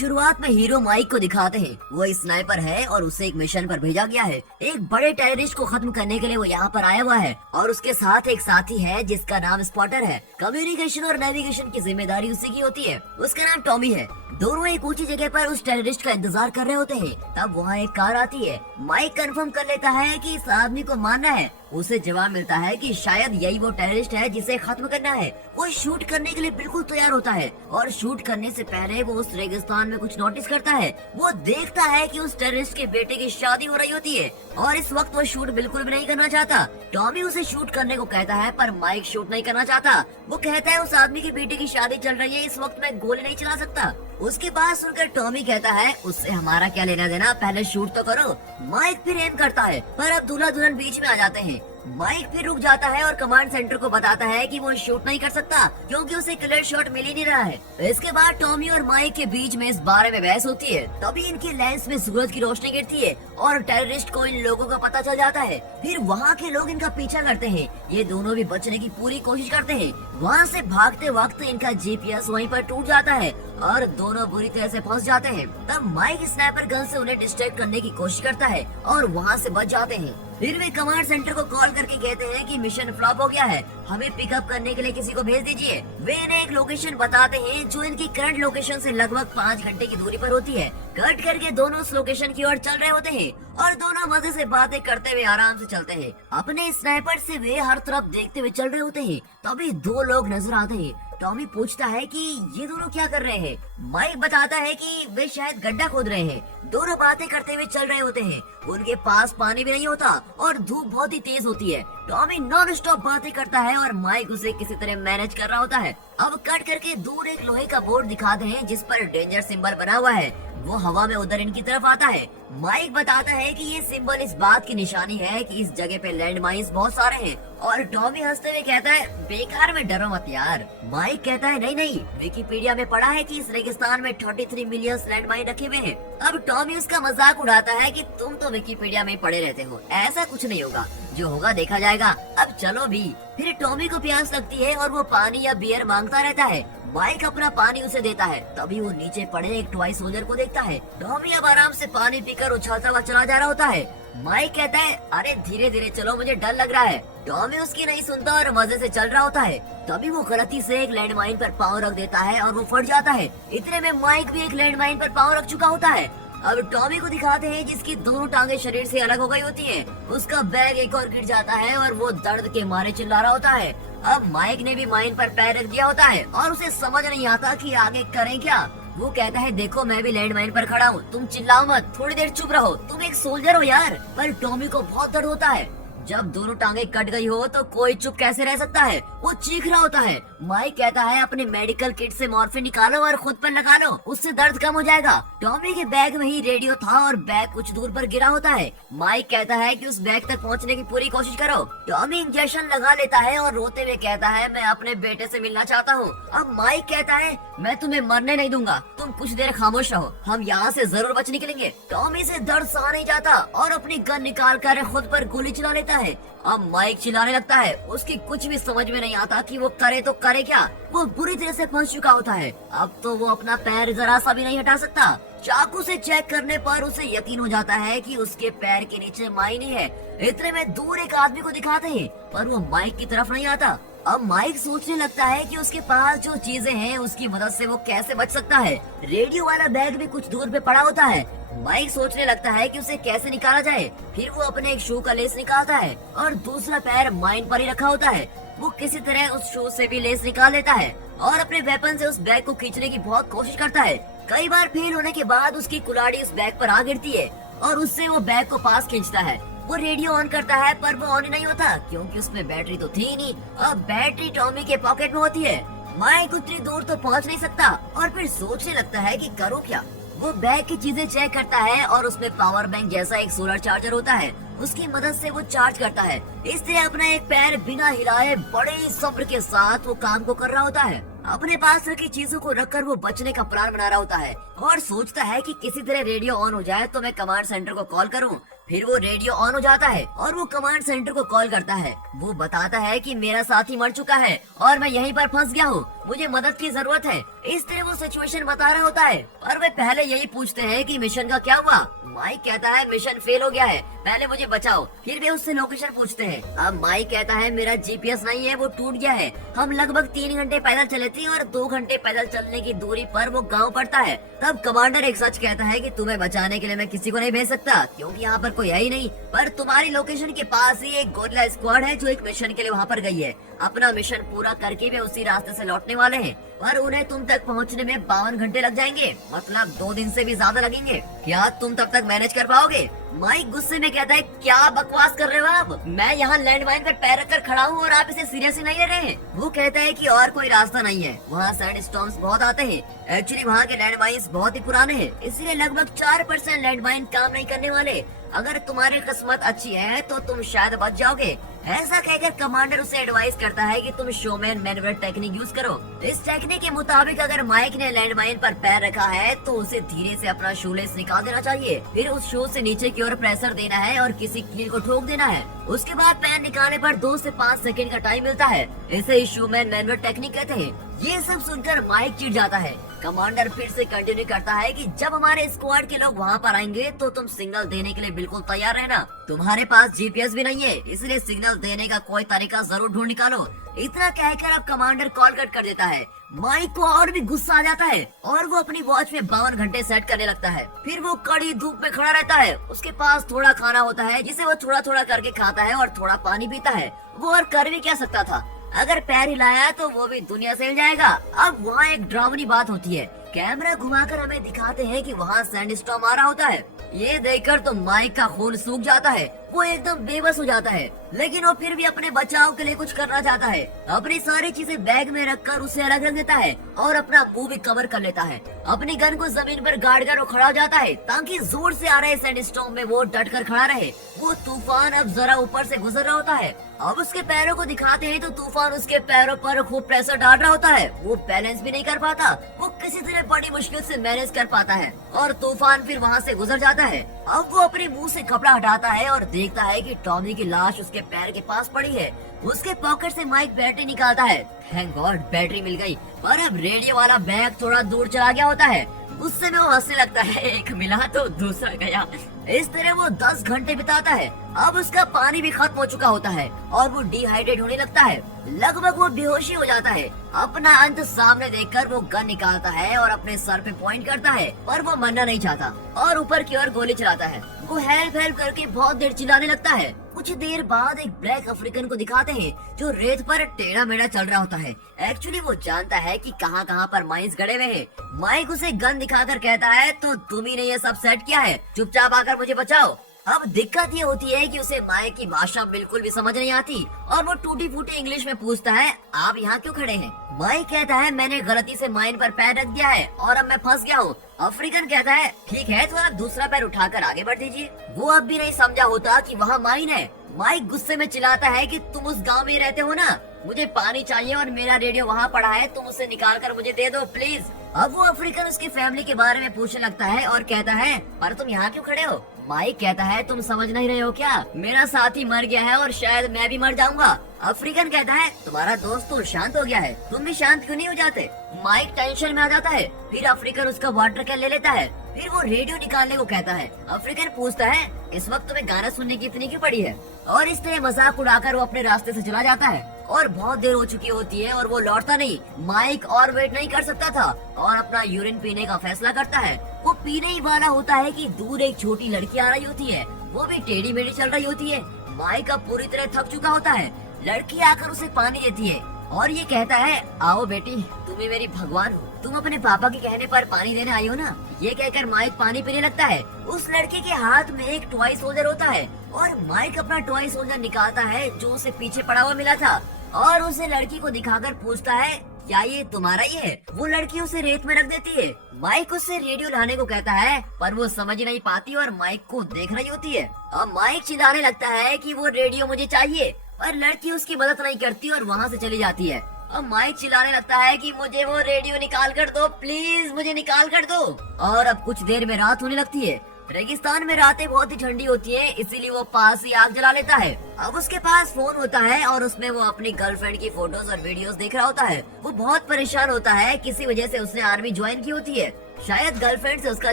शुरुआत में hero mic को दिखाते हैं। वो स्नाइपर है और उसे एक मिशन पर भेजा गया है। एक बड़े टेररिस्ट को खत्म करने के लिए वो यहाँ पर आया हुआ है और उसके साथ एक साथी है जिसका नाम स्पॉटर है। कम्युनिकेशन और नेविगेशन की जिम्मेदारी उसी की होती है। उसका नाम टॉमी है। दोनों एक ऊंची जगह पर उस टेररिस्ट का इंतजार कर रहे होते हैं। तब वहाँ एक कार आती है। माइक कंफर्म कर लेता है कि इस आदमी को मारना है। उसे जवाब मिलता है कि शायद यही वो टेररिस्ट है जिसे खत्म करना है। वो शूट करने के लिए बिल्कुल तैयार होता है और शूट करने से पहले वो उस रेगिस्तान में कुछ नोटिस करता है। वो देखता है कि उस टेररिस्ट के बेटे की शादी हो रही होती है और इस वक्त वो शूट बिल्कुल भी नहीं करना चाहता। टॉमी उसे शूट करने को कहता है पर माइक शूट नहीं करना चाहता। वो कहता है उस आदमी के बेटे की शादी चल रही है, इस वक्त मैं गोली नहीं चला सकता। उसके बात सुनकर टॉमी कहता है उससे हमारा क्या लेना देना, पहले शूट तो करो। माइक फिर एम करता है पर अब दूल्हा दुल्हन बीच में आ जाते हैं। माइक फिर रुक जाता है और कमांड सेंटर को बताता है कि वो शूट नहीं कर सकता क्योंकि उसे क्लियर शॉट मिल ही नहीं रहा है। इसके बाद टॉमी और माइक के बीच में इस बारे में बहस होती है। तभी इनके लेंस में सूरज की रोशनी गिरती है और टेररिस्ट को इन लोगों का पता चल जाता है। फिर वहाँ के लोग इनका पीछा करते हैं। ये दोनों भी बचने की पूरी कोशिश करते हैं। वहाँ से भागते वक्त इनका जीपीएस वहीं पर टूट जाता है और दोनों बुरी तरह से फंस जाते हैं। तब माइक स्नाइपर गन से उन्हें डिस्ट्रैक्ट करने की कोशिश करता है और वहाँ से बच जाते हैं। फिर वे कमांड सेंटर को कॉल करके कहते हैं कि मिशन फ्लॉप हो गया है, हमें पिकअप करने के लिए किसी को भेज दीजिए। वे इन्हें एक लोकेशन बताते हैं जो इनकी करंट लोकेशन से लगभग 5 घंटे की दूरी पर होती है। कट करके दोनों उस लोकेशन की ओर चल रहे होते हैं और दोनों मजे से बातें करते हुए आराम से चलते हैं। अपने स्नाइपर से वे हर तरफ देखते हुए चल रहे होते हैं। तभी 2 लोग नजर आते हैं। टॉमी पूछता है कि ये दोनों क्या कर रहे हैं। माइक बताता है कि वे शायद गड्ढा खोद रहे हैं। दोनों बातें करते हुए चल रहे होते हैं। उनके पास पानी भी नहीं होता और धूप बहुत ही तेज होती है। टॉमी नॉन स्टॉप बातें करता है और माइक उसे किसी तरह मैनेज कर रहा होता है। अब कट करके दूर एक लोहे का बोर्ड दिखाते हैं जिस पर डेंजर सिंबल बना हुआ है। वो हवा में उधर इनकी तरफ आता है। माइक बताता है कि ये सिंबल इस बात की निशानी है कि इस जगह पे लैंड माइन्स बहुत सारे हैं और टॉमी हंसते हुए कहता है बेकार में डरो मत यार। माइक कहता है नहीं, विकिपीडिया में पढ़ा है कि इस रेगिस्तान में 23 मिलियन लैंड माइन रखे हुए हैं। अब टॉमी उसका मजाक उड़ाता है कि तुम तो विकिपीडिया में पढ़े रहते हो, ऐसा कुछ नहीं होगा, जो होगा देखा जाएगा, अब चलो भी। फिर टॉमी को प्यास लगती है और वो पानी या बियर मांगता रहता है। माइक अपना पानी उसे देता है। तभी वो नीचे पड़े एक टॉय सोल्जर को देखता है। टॉमी अब आराम से पानी पीकर उछलता हुआ चला जा रहा होता है। माइक कहता है अरे धीरे धीरे चलो, मुझे डर लग रहा है। टॉमी उसकी नहीं सुनता और मजे से चल रहा होता है। तभी वो गलती से एक लैंडमाइन पर पाँव रख देता है और वो फट जाता है। इतने में माइक भी एक लैंडमाइन पर पाँव रख चुका होता है। अब टॉमी को दिखाते हैं जिसकी दोनों टांगे शरीर से अलग हो गई होती हैं। उसका बैग एक और गिर जाता है और वो दर्द के मारे चिल्ला रहा होता है। अब माइक ने भी माइन पर पैर रख दिया होता है और उसे समझ नहीं आता कि आगे करें क्या। वो कहता है देखो मैं भी लैंड माइन पर खड़ा हूँ, तुम चिल्लाओ मत, थोड़ी देर चुप रहो, तुम एक सोल्जर हो यार। पर टॉमी को बहुत दर्द होता है। जब दोनों टांगे कट गई हो तो कोई चुप कैसे रह सकता है। वो चीख रहा होता है। माइक कहता है अपने मेडिकल किट से मॉर्फिन निकालो और खुद पर लगा लो, उससे दर्द कम हो जाएगा। टॉमी के बैग में ही रेडियो था और बैग कुछ दूर पर गिरा होता है। माइक कहता है कि उस बैग तक पहुंचने की पूरी कोशिश करो। टॉमी इंजेक्शन लगा लेता है और रोते हुए कहता है मैं अपने बेटे से मिलना चाहता हूँ। अब माइक कहता है मैं तुम्हें मरने नहीं दूंगा, तुम कुछ देर खामोश रहो, हम यहाँ से जरूर बच निकलेंगे। टॉमी से दर्द सहा नहीं जाता और अपनी गन निकाल कर खुद पर गोली चला लेता है। अब माइक चिल्लाने लगता है। उसकी कुछ भी समझ में नहीं आता कि वो करे तो करे क्या। वो बुरी तरह से फंस चुका होता है। अब तो वो अपना पैर जरा सा भी नहीं हटा सकता। चाकू से चेक करने पर उसे यकीन हो जाता है कि उसके पैर के नीचे माइन ही है। इतने में दूर एक आदमी को दिखाते हैं पर वो माइक की तरफ नहीं आता। अब माइक सोचने लगता है कि उसके पास जो चीजें हैं उसकी मदद से वो कैसे बच सकता है। रेडियो वाला बैग भी कुछ दूर पे पड़ा होता है। माइक सोचने लगता है कि उसे कैसे निकाला जाए। फिर वो अपने एक शू का लेस निकालता है और दूसरा पैर माइन पर ही रखा होता है। वो किसी तरह उस शू से भी लेस निकाल लेता है और अपने वेपन से उस बैग को खींचने की बहुत कोशिश करता है। कई बार फेल होने के बाद उसकी कुल्हाड़ी उस बैग पर आ गिरती है और उससे वो बैग को पास खींचता है। वो रेडियो ऑन करता है पर वो ऑन ही नहीं होता क्योंकि उसमें बैटरी तो थी नहीं। अब बैटरी टॉमी के पॉकेट में होती है। माइक उतनी दूर तो पहुंच नहीं सकता और फिर सोचने लगता है कि करूँ क्या। वो बैग की चीजें चेक करता है और उसमें पावर बैंक जैसा एक सोलर चार्जर होता है। उसकी मदद से वो चार्ज करता है। इस तरह अपना एक पैर बिना हिलाए बड़े ही सब्र के साथ वो काम को कर रहा होता है। अपने पास रखी चीजों को रखकर वो बचने का प्लान बना रहा होता है और सोचता है कि किसी तरह रेडियो ऑन हो जाए तो मैं कमांड सेंटर को कॉल करूं। फिर वो रेडियो ऑन हो जाता है और वो कमांड सेंटर को कॉल करता है। वो बताता है कि मेरा साथी मर चुका है और मैं यहीं पर फंस गया हूँ, मुझे मदद की जरूरत है। इस तरह वो सिचुएशन बता रहा होता है और वे पहले यही पूछते हैं कि मिशन का क्या हुआ। माइक कहता है मिशन फेल हो गया है, पहले मुझे बचाओ। फिर वे उससे लोकेशन पूछते हैं। अब माइक कहता है मेरा जीपीएस नहीं है, वो टूट गया है। हम लगभग 3 घंटे पैदल चले थे और 2 घंटे पैदल चलने की दूरी पर वो गांव पड़ता है। तब कमांडर एक सच कहता है कि तुम्हें बचाने के लिए मैं किसी को नहीं भेज सकता क्योंकि यहाँ पर कोई है ही नहीं, पर तुम्हारी लोकेशन के पास ही एक गोरिल्ला स्क्वाड है जो एक मिशन के लिए वहाँ पर गई है। अपना मिशन पूरा करके वे उसी रास्ते से लौटने वाले हैं, पर उन्हें तुम तक पहुँचने में 52 घंटे लग जाएंगे, मतलब 2 दिन से भी ज्यादा लगेंगे। क्या तुम तब तक मैनेज कर पाओगे? माइक गुस्से में कहता है क्या बकवास कर रहे हो आप? मैं यहाँ लैंडमाइन पर पैर रखकर खड़ा हूँ और आप इसे सीरियसली नहीं ले रहे हैं। वो कहता है कि और कोई रास्ता नहीं है, वहाँ सैंड स्टॉर्म्स बहुत आते हैं। एक्चुअली वहाँ के लैंडमाइंस बहुत ही पुराने हैं, इसलिए लगभग 4% लैंडमाइन काम नहीं करने वाले। अगर तुम्हारी किस्मत अच्छी है तो तुम शायद बच जाओगे। ऐसा कहकर कमांडर उसे एडवाइस करता है कि तुम शोमैन मैनवर टेक्निक यूज करो। इस टेक्निक के मुताबिक अगर माइक ने लैंडमाइन पर पैर रखा है तो उसे धीरे से अपना शूलेस निकाल देना चाहिए, फिर उस शू से नीचे की ओर प्रेशर देना है और किसी कील को ठोक देना है। उसके बाद पैर निकालने पर 2 से 5 सेकंड का टाइम मिलता है। इसे ही शोमैन मैनवर टेक्निक कहते हैं। ये सब सुनकर माइक चिढ़ जाता है। कमांडर फिर से कंटिन्यू करता है कि जब हमारे स्क्वाड के लोग वहाँ पर आएंगे तो तुम सिग्नल देने के लिए बिल्कुल तैयार रहना। तुम्हारे पास जीपीएस भी नहीं है, इसलिए सिग्नल देने का कोई तरीका जरूर ढूंढ निकालो। इतना कहकर अब कमांडर कॉल कट कर देता है। माइक को और भी गुस्सा आ जाता है और वो अपनी वॉच में 52 घंटे सेट करने लगता है। फिर वो कड़ी धूप में खड़ा रहता है। उसके पास थोड़ा खाना होता है जिसे वो थोड़ा थोड़ा करके खाता है और थोड़ा पानी पीता है। वो और कर भी क्या सकता था, अगर पैर हिलाया तो वो भी दुनिया से हिल जाएगा। अब वहाँ एक ड्रावनी बात होती है। कैमरा घुमाकर हमें दिखाते हैं कि वहाँ सैंडस्टॉर्म आ रहा होता है। ये देखकर तो माइक का खून सूख जाता है, वो एकदम बेबस हो जाता है, लेकिन वो फिर भी अपने बचाव के लिए कुछ करना चाहता है। अपनी सारी चीजें बैग में रखकर उसे अलग रख देता है और अपना मुंह भी कवर कर लेता है। अपनी गन को जमीन पर गाड़ कर वो खड़ा हो जाता है ताकि जोर से आ रहे सैंडस्टॉर्म में वो डट कर खड़ा रहे। वो तूफान अब जरा ऊपर से गुजर रहा होता है। अब उसके पैरों को दिखाते हैं तो तूफान उसके पैरों पर खूब प्रेशर डाल रहा होता है। वो बैलेंस भी नहीं कर पाता, वो किसी तरह बड़ी मुश्किल से मैनेज कर पाता है और तूफान फिर वहाँ से गुजर जाता है। अब वो अपने मुंह से कपड़ा हटाता है और देखता है कि टॉमी की लाश उसके पैर के पास पड़ी है। उसके पॉकेट से माइक बैटरी निकालता है। थैंक गॉड बैटरी मिल गई, पर अब रेडियो वाला बैग थोड़ा दूर चला गया होता है। गुस्से में वो हंसने लगता है, एक मिला तो दूसरा गया। इस तरह वो 10 घंटे बिताता है। अब उसका पानी भी खत्म हो चुका होता है और वो डिहाइड्रेट होने लगता है। लगभग वो बेहोशी हो जाता है। अपना अंत सामने देखकर वो गन निकालता है और अपने सर पे पॉइंट करता है, पर वो मरना नहीं चाहता और ऊपर की ओर गोली चलाता है। वो हेल्प हेल्प करके बहुत देर चिल्लाने लगता है। कुछ देर बाद एक ब्लैक अफ्रीकन को दिखाते हैं जो रेत पर टेढ़ा मेढ़ा चल रहा होता है। एक्चुअली वो जानता है कि कहाँ कहाँ पर माइंस गड़े हुए हैं। माइक उसे गन दिखाकर कहता है तो तुम ही ने ये सब सेट किया है, चुपचाप आकर मुझे बचाओ। अब दिक्कत ये होती है कि उसे माइक की भाषा बिल्कुल भी समझ नहीं आती और वो टूटी फूटी इंग्लिश में पूछता है आप यहाँ क्यों खड़े हैं? माइक कहता है मैंने गलती से माइन पर पैर रख दिया है और अब मैं फंस गया हूँ। अफ्रीकन कहता है ठीक है तो आप दूसरा पैर उठाकर आगे बढ़ दीजिए। वो अब भी नहीं समझा होता कि वहाँ माइन है। माइक गुस्से में चिल्लाता है कि तुम उस गांव में रहते हो ना, मुझे पानी चाहिए और मेरा रेडियो वहाँ पड़ा है, तुम उसे निकाल कर मुझे दे दो प्लीज। अब वो अफ्रीकन उसकी फैमिली के बारे में पूछने लगता है और कहता है पर तुम यहाँ क्यों खड़े हो? माइक कहता है तुम समझ नहीं रहे हो क्या, मेरा साथी मर गया है और शायद मैं भी मर जाऊंगा। अफ्रीकन कहता है तुम्हारा दोस्त तो शांत हो गया है, तुम भी शांत क्यों नहीं हो जाते? माइक टेंशन में आ जाता है। फिर अफ्रीकन उसका वाटर कैन ले लेता है। फिर वो रेडियो निकालने को कहता है। अफ्रीकन पूछता है इस वक्त तुम्हें गाना सुनने की इतनी क्यों पड़ी है? और इस तरह मजाक उड़ाकर वो अपने रास्ते से चला जाता है और बहुत देर हो चुकी होती है और वो लौटता नहीं। माइक और वेट नहीं कर सकता था और अपना यूरिन पीने का फैसला करता है। वो पीने ही वाला होता है कि दूर एक छोटी लड़की आ रही होती है, वो भी टेढ़ी मेढ़ी चल रही होती है। माइक अब पूरी तरह थक चुका होता है। लड़की आकर उसे पानी देती है और ये कहता है आओ बेटी, तुम ही मेरी भगवान हो, तुम अपने पापा के कहने पर पानी देने आई हो ना। ये कहकर माइक पानी पीने लगता है। उस लड़के के हाथ में एक टॉय सोल्जर होता है और माइक अपना टॉय सोल्जर निकालता है जो उसे पीछे पड़ा हुआ मिला था और उसे लड़की को दिखाकर पूछता है क्या ये तुम्हारा ही है? वो लड़की उसे रेत में रख देती है। माइक उससे रेडियो लाने को कहता है पर वो समझ नहीं पाती और माइक को देख रही होती है। अब माइक चिल्लाने लगता है कि वो रेडियो मुझे चाहिए, पर लड़की उसकी मदद नहीं करती और वहाँ से चली जाती है। अब माइक चिल्लाने लगता है कि मुझे वो रेडियो निकाल कर दो प्लीज, मुझे निकाल कर दो। और अब कुछ देर में रात होने लगती है। रेगिस्तान में रातें बहुत ही ठंडी होती है, इसीलिए वो पास ही आग जला लेता है। अब उसके पास फोन होता है और उसमें वो अपनी गर्लफ्रेंड की फोटोज और वीडियोस देख रहा होता है। वो बहुत परेशान होता है, किसी वजह से उसने आर्मी ज्वाइन की होती है। शायद गर्लफ्रेंड से उसका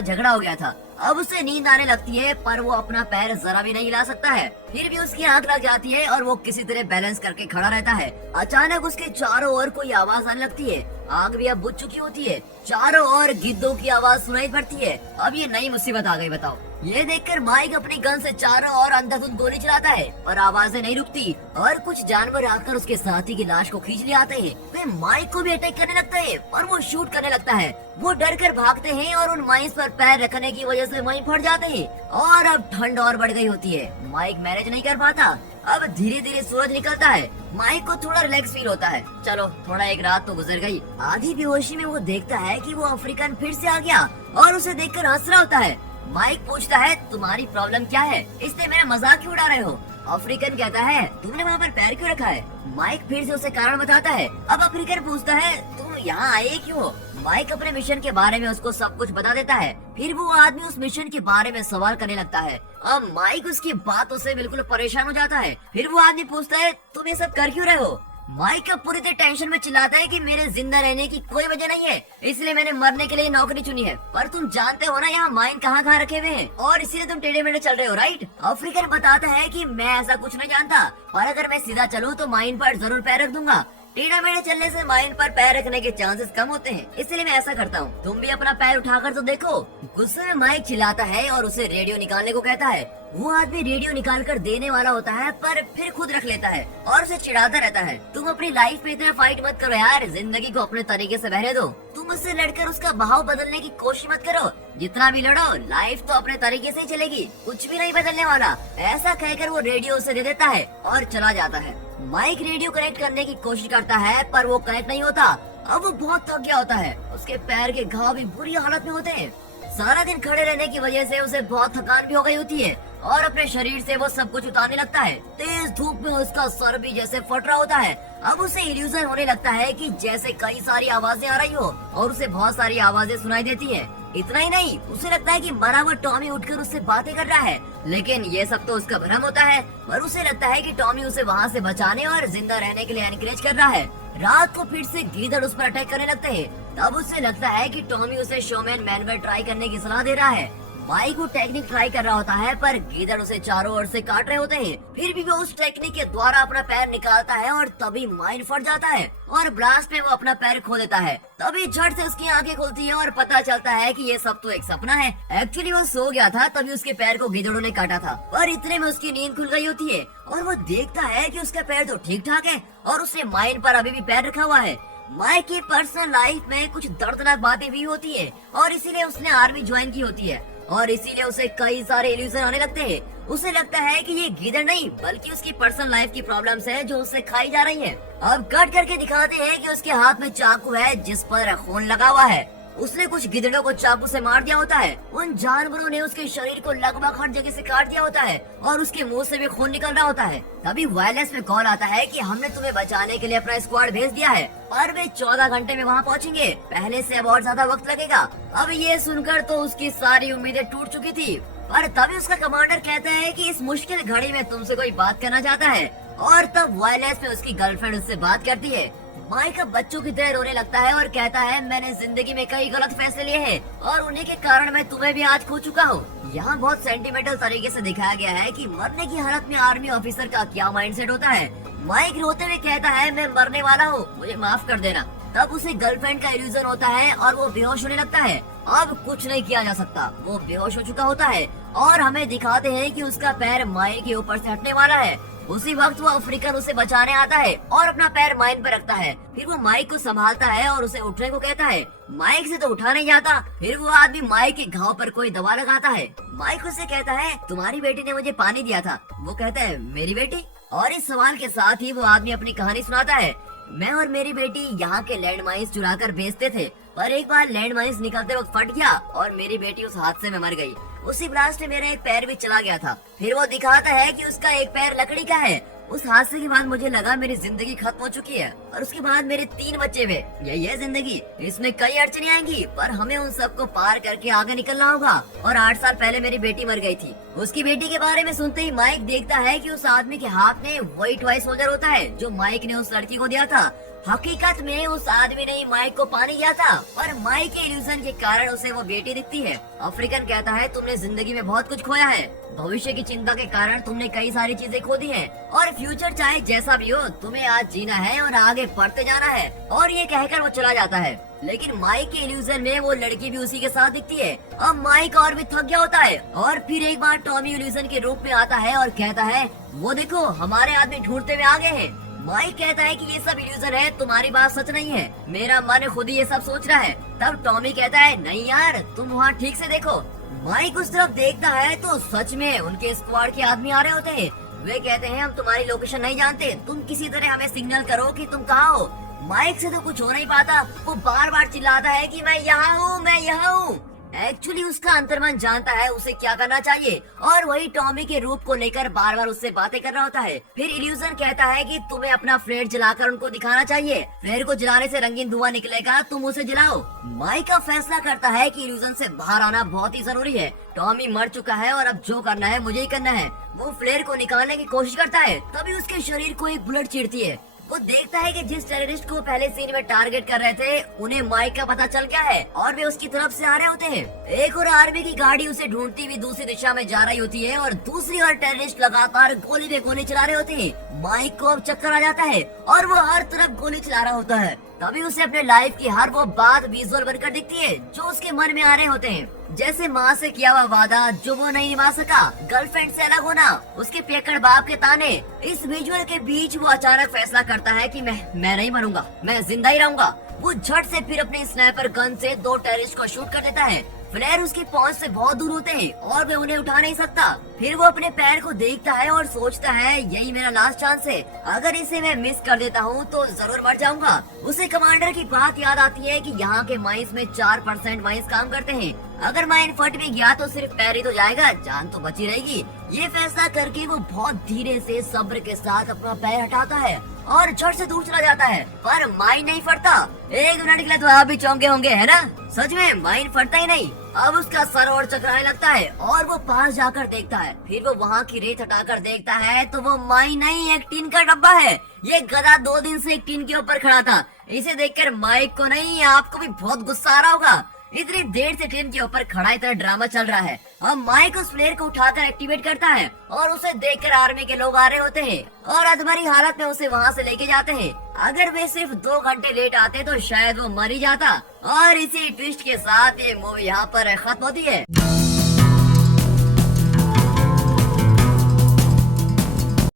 झगड़ा हो गया था। अब उसे नींद आने लगती है, पर वो अपना पैर जरा भी नहीं हिला सकता है। फिर भी उसकी आंख लग जाती है और वो किसी तरह बैलेंस करके खड़ा रहता है। अचानक उसके चारों ओर कोई आवाज आने लगती है। आग भी अब बुझ चुकी होती है। चारों ओर गिद्धों की आवाज सुनाई पड़ती है। अब ये नई मुसीबत आ गई, बताओ। ये देखकर माइक अपनी गन से चारों ओर अंधाधुंध गोली चलाता है, पर आवाजें नहीं रुकती और कुछ जानवर आकर उसके साथी की लाश को खींच ले आते हैं। वे माइक को भी अटैक करने लगता है और वो शूट करने लगता है। वो डर कर भागते हैं और उन माइस पर पैर रखने की वजह से वहीं फट जाते हैं। और अब ठंड और बढ़ गई होती है। माइक मैनेज नहीं कर पाता। अब धीरे धीरे सूरज निकलता है। माइक को थोड़ा रिलैक्स फील होता है। चलो, थोड़ा एक रात तो गुजर गई। आधी बेहोशी में वो देखता है कि वो अफ्रीकन फिर से आ गया और उसे देखकर हंस रहा होता है। माइक पूछता है, तुम्हारी प्रॉब्लम क्या है? इससे मेरा मजाक क्यों उड़ा रहे हो? अफ्रीकन कहता है, तुमने वहाँ पर पैर क्यों रखा है? माइक फिर से उसे कारण बताता है। अब अफ्रीकन पूछता है, तुम यहाँ आए क्यों? माइक अपने मिशन के बारे में उसको सब कुछ बता देता है। फिर वो आदमी उस मिशन के बारे में सवाल करने लगता है। अब माइक उसकी बातों से बिल्कुल परेशान हो जाता है। फिर वो आदमी पूछता है, तुम ये सब कर क्यों रहे हो? माइक अब पूरी तरह टेंशन में चिल्लाता है कि मेरे जिंदा रहने की कोई वजह नहीं है, इसलिए मैंने मरने के लिए नौकरी चुनी है। पर तुम जानते हो ना यहाँ माइन कहाँ कहाँ रखे हुए हैं, और इसीलिए तुम टेढ़े मेढ़े चल रहे हो, राइट? अफ्रीकन बताता है कि मैं ऐसा कुछ नहीं जानता, पर अगर मैं सीधा चलूँ तो माइन पर जरूर पैर रख दूंगा। टेढ़ा मेढ़े चलने से माइन पर पैर रखने के चांसेस कम होते हैं, इसलिए मैं ऐसा करता हूँ। तुम भी अपना पैर उठाकर तो देखो। गुस्से में माइक चिल्लाता है और उसे रेडियो निकालने को कहता है। वो आदमी रेडियो निकाल कर देने वाला होता है, पर फिर खुद रख लेता है और उसे चिढ़ाता रहता है। तुम अपनी लाइफ में इतना फाइट मत करो यार, जिंदगी को अपने तरीके से बहने दो। तुम उससे लड़कर उसका बहाव बदलने की कोशिश मत करो। जितना भी लड़ो, लाइफ तो अपने तरीके से ही चलेगी, कुछ भी नहीं बदलने वाला। ऐसा कहकर वो रेडियो उसे दे देता है और चला जाता है। माइक रेडियो कनेक्ट करने की कोशिश करता है, पर वो कनेक्ट नहीं होता। अब वो बहुत थक गया होता है। उसके पैर के घाव भी बुरी हालत में होते हैं। सारा दिन खड़े रहने की वजह से उसे बहुत थकान भी हो गई होती है और अपने शरीर से वो सब कुछ उतारने लगता है। तेज धूप में उसका सर भी जैसे फट रहा होता है। अब उसे इल्यूजन होने लगता है कि जैसे कई सारी आवाजें आ रही हो और उसे बहुत सारी आवाजें सुनाई देती है। इतना ही नहीं, उसे लगता है कि मरा हुआ टॉमी उठकर उससे बातें कर रहा है, लेकिन ये सब तो उसका भ्रम होता है। पर उसे लगता है कि टॉमी उसे वहाँ से बचाने और जिंदा रहने के लिए एनकरेज कर रहा है। रात को फिर से गीदड़ उस पर अटैक करने लगते हैं। तब उसे लगता है कि टॉमी उसे शोमैन मैनुअल ट्राई करने की सलाह दे रहा है। माइक वो टेक्निक ट्राई कर रहा होता है, पर गीदड़ उसे चारों ओर से काट रहे होते हैं। फिर भी वो उस टेक्निक के द्वारा अपना पैर निकालता है और तभी माइन फट जाता है और ब्लास्ट में वो अपना पैर खो देता है। तभी झट से उसकी आंखें खुलती है और पता चलता है कि ये सब तो एक सपना है। एक्चुअली वो सो गया था, तभी उसके पैर को गीदड़ों ने काटा था। पर इतने में उसकी नींद खुल गई होती है और वो देखता है कि उसका पैर तो ठीक ठाक है और उसने माइन पर अभी भी पैर रखा हुआ है। माइक की पर्सनल लाइफ में कुछ दर्दनाक बातें भी होती है और इसीलिए उसने आर्मी ज्वाइन की होती है और इसीलिए उसे कई सारे इल्यूजन आने लगते हैं। उसे लगता है कि ये गीदड़ नहीं बल्कि उसकी पर्सनल लाइफ की प्रॉब्लम्स है जो उससे खाई जा रही हैं। अब कट करके दिखाते हैं कि उसके हाथ में चाकू है जिस पर खून लगा हुआ है। उसने कुछ गिदड़ों को चाकू से मार दिया होता है। उन जानवरों ने उसके शरीर को लगभग हर जगह से काट दिया होता है और उसके मुंह से भी खून निकल रहा होता है। तभी वायरलेस में कॉल आता है कि हमने तुम्हें बचाने के लिए अपना स्क्वाड भेज दिया है, पर वे 14 घंटे में वहाँ पहुँचेंगे। पहले से अब और ज्यादा वक्त लगेगा। अब ये सुनकर तो उसकी सारी उम्मीदें टूट चुकी थी, पर तभी उसका कमांडर कहता है कि इस मुश्किल घड़ी में तुमसे कोई बात करना चाहता है। और तब वायरलेस में उसकी गर्लफ्रेंड उससे बात करती है। माइक अब बच्चों की तरह रोने लगता है और कहता है, मैंने जिंदगी में कई गलत फैसले लिए हैं और उन्हीं के कारण मैं तुम्हें भी आज खो चुका हूँ। यहाँ बहुत सेंटिमेंटल तरीके से दिखाया गया है कि मरने की हालत में आर्मी ऑफिसर का क्या माइंडसेट होता है। माइक रोते हुए कहता है, मैं मरने वाला हूँ, मुझे माफ कर देना। तब उसे गर्लफ्रेंड का इल्यूजन होता है और वो बेहोश होने लगता है। अब कुछ नहीं किया जा सकता, वो बेहोश हो चुका होता है और हमें दिखाते हैं कि उसका पैर माइक के ऊपर से हटने वाला है। उसी वक्त वो अफ्रीकन उसे बचाने आता है और अपना पैर माइक पर रखता है। फिर वो माइक को संभालता है और उसे उठने को कहता है। माइक से तो उठा नहीं जाता। फिर वो आदमी माइक के घाव पर कोई दवा लगाता है। माइक उसे कहता है, तुम्हारी बेटी ने मुझे पानी दिया था। वो कहता है, मेरी बेटी? और इस सवाल के साथ ही वो आदमी अपनी कहानी सुनाता है। मैं और मेरी बेटी यहाँ के लैंड माइंस चुरा कर बेचते थे, पर एक बार लैंड माइंस निकलते वक्त फट गया और मेरी बेटी उस हादसे में मर गई। उसी ब्लास्ट में मेरा एक पैर भी चला गया था। फिर वो दिखाता है कि उसका एक पैर लकड़ी का है उस हादसे के बाद मुझे लगा मेरी जिंदगी खत्म हो चुकी है और उसके बाद मेरे 3 बच्चे हुए। यही है जिंदगी, इसमें कई अड़चने आएंगी पर हमें उन सबको पार करके आगे निकलना होगा। और 8 साल पहले मेरी बेटी मर गई थी। उसकी बेटी के बारे में सुनते ही माइक देखता है कि उस आदमी के हाथ में वही टॉय सोल्जर होता है जो माइक ने उस लड़की को दिया था। हकीकत में उस आदमी ने माइक को पानी दिया था पर माइक के इल्यूजन के कारण उसे वो बेटी दिखती है। अफ्रीकन कहता है तुमने जिंदगी में बहुत कुछ खोया है, भविष्य की चिंता के कारण तुमने कई सारी चीजें खो दी हैं और फ्यूचर चाहे जैसा भी हो तुम्हें आज जीना है और आगे बढ़ते जाना है। और ये कहकर वो चला जाता है। लेकिन माइक के इल्यूजन में वो लड़की भी उसी के साथ दिखती है। अब माइक और भी थक गया होता है और फिर एक बार टॉमी इल्यूजन के रूप में आता है और कहता है वो देखो हमारे आदमी ढूंढते हुए आ गए हैं। माइक कहता है कि ये सब इल्यूजन है, तुम्हारी बात सच नहीं है, मेरा मन खुद ही ये सब सोच रहा है। तब टॉमी कहता है नहीं यार तुम वहाँ ठीक से देखो। माइक उस तरफ देखता है तो सच में उनके स्क्वाड के आदमी आ रहे होते हैं। वे कहते हैं हम तुम्हारी लोकेशन नहीं जानते, तुम किसी तरह हमें सिग्नल करो कि तुम कहाँ हो। माइक से तो कुछ हो नहीं पाता, वो बार बार चिल्लाता है कि मैं यहाँ हूँ, मैं यहाँ हूँ। एक्चुअली उसका अंतर्मन जानता है उसे क्या करना चाहिए और वही टॉमी के रूप को लेकर बार बार उससे बातें कर रहा होता है। फिर इल्यूजन कहता है कि तुम्हें अपना फ्लेयर जलाकर उनको दिखाना चाहिए, फ्लेयर को जलाने से रंगीन धुआं निकलेगा, तुम उसे जलाओ। माइक का फैसला करता है कि इल्यूजन से बाहर आना बहुत ही जरूरी है। टॉमी मर चुका है और अब जो करना है मुझे ही करना है। वो फ्लेयर को निकालने की कोशिश करता है, तभी उसके शरीर को एक बुलेट चीरती है। वो देखता है कि जिस टेररिस्ट को पहले सीन में टारगेट कर रहे थे उन्हें माइक का पता चल गया है और वे उसकी तरफ से आ रहे होते हैं। एक और आर्मी की गाड़ी उसे ढूंढती हुई दूसरी दिशा में जा रही होती है और दूसरी ओर टेररिस्ट लगातार गोली पे गोली चला रहे होते हैं। माइक को अब चक्कर आ जाता है और वो हर तरफ गोली चला रहा होता है। तभी उसे अपने लाइफ की हर वो बात विजुअल बनकर दिखती है जो उसके मन में आ रहे होते हैं, जैसे माँ से किया हुआ वादा जो वो नहीं निभा सका, गर्लफ्रेंड से अलग होना, उसके पियक्कड़ बाप के ताने। इस विजुअल के बीच वो अचानक फैसला करता है कि मैं नहीं मरूंगा, मैं जिंदा ही रहूंगा। वो झट से फिर अपने स्नाइपर गन से 2 टेररिस्ट को शूट कर देता है। फ्लेयर उसकी पहुंच से बहुत दूर होते हैं और वे उन्हें उठा नहीं सकता। फिर वो अपने पैर को देखता है और सोचता है यही मेरा लास्ट चांस है, अगर इसे मैं मिस कर देता हूँ तो जरूर मर जाऊंगा। उसे कमांडर की बात याद आती है कि यहाँ के माइंस में 4% माइंस काम करते हैं, अगर माइन फट भी गया तो सिर्फ पैर ही तो जाएगा, जान तो बची रहेगी। ये फैसला करके वो बहुत धीरे से सब्र के साथ अपना पैर हटाता है और झट से दूर चला जाता है, पर माइन नहीं फटता। 1 मिनट के लिए तो आप भी चौंके होंगे है ना, सच में माइन फटता ही नहीं। अब उसका सर और चकराने लगता है और वो पास जाकर देखता है। फिर वो वहाँ की रेत हटाकर देखता है तो वो माइन नहीं, एक टीन का डब्बा है। ये गधा 2 दिन से एक टीन के ऊपर खड़ा था। इसे देखकर माइक को नहीं आपको भी बहुत गुस्सा आ रहा होगा, इतनी देर से ट्रेन के ऊपर खड़ा इतना ड्रामा चल रहा है। अब माइक उस फ्लेयर को उठाकर एक्टिवेट करता है और उसे देखकर आर्मी के लोग आ रहे होते हैं और अधमरी हालत में उसे वहाँ से लेके जाते हैं। अगर वे सिर्फ 2 घंटे लेट आते तो शायद वो मर ही जाता। और इसी ट्विस्ट के साथ ये मूवी यहाँ पर खत्म होती है।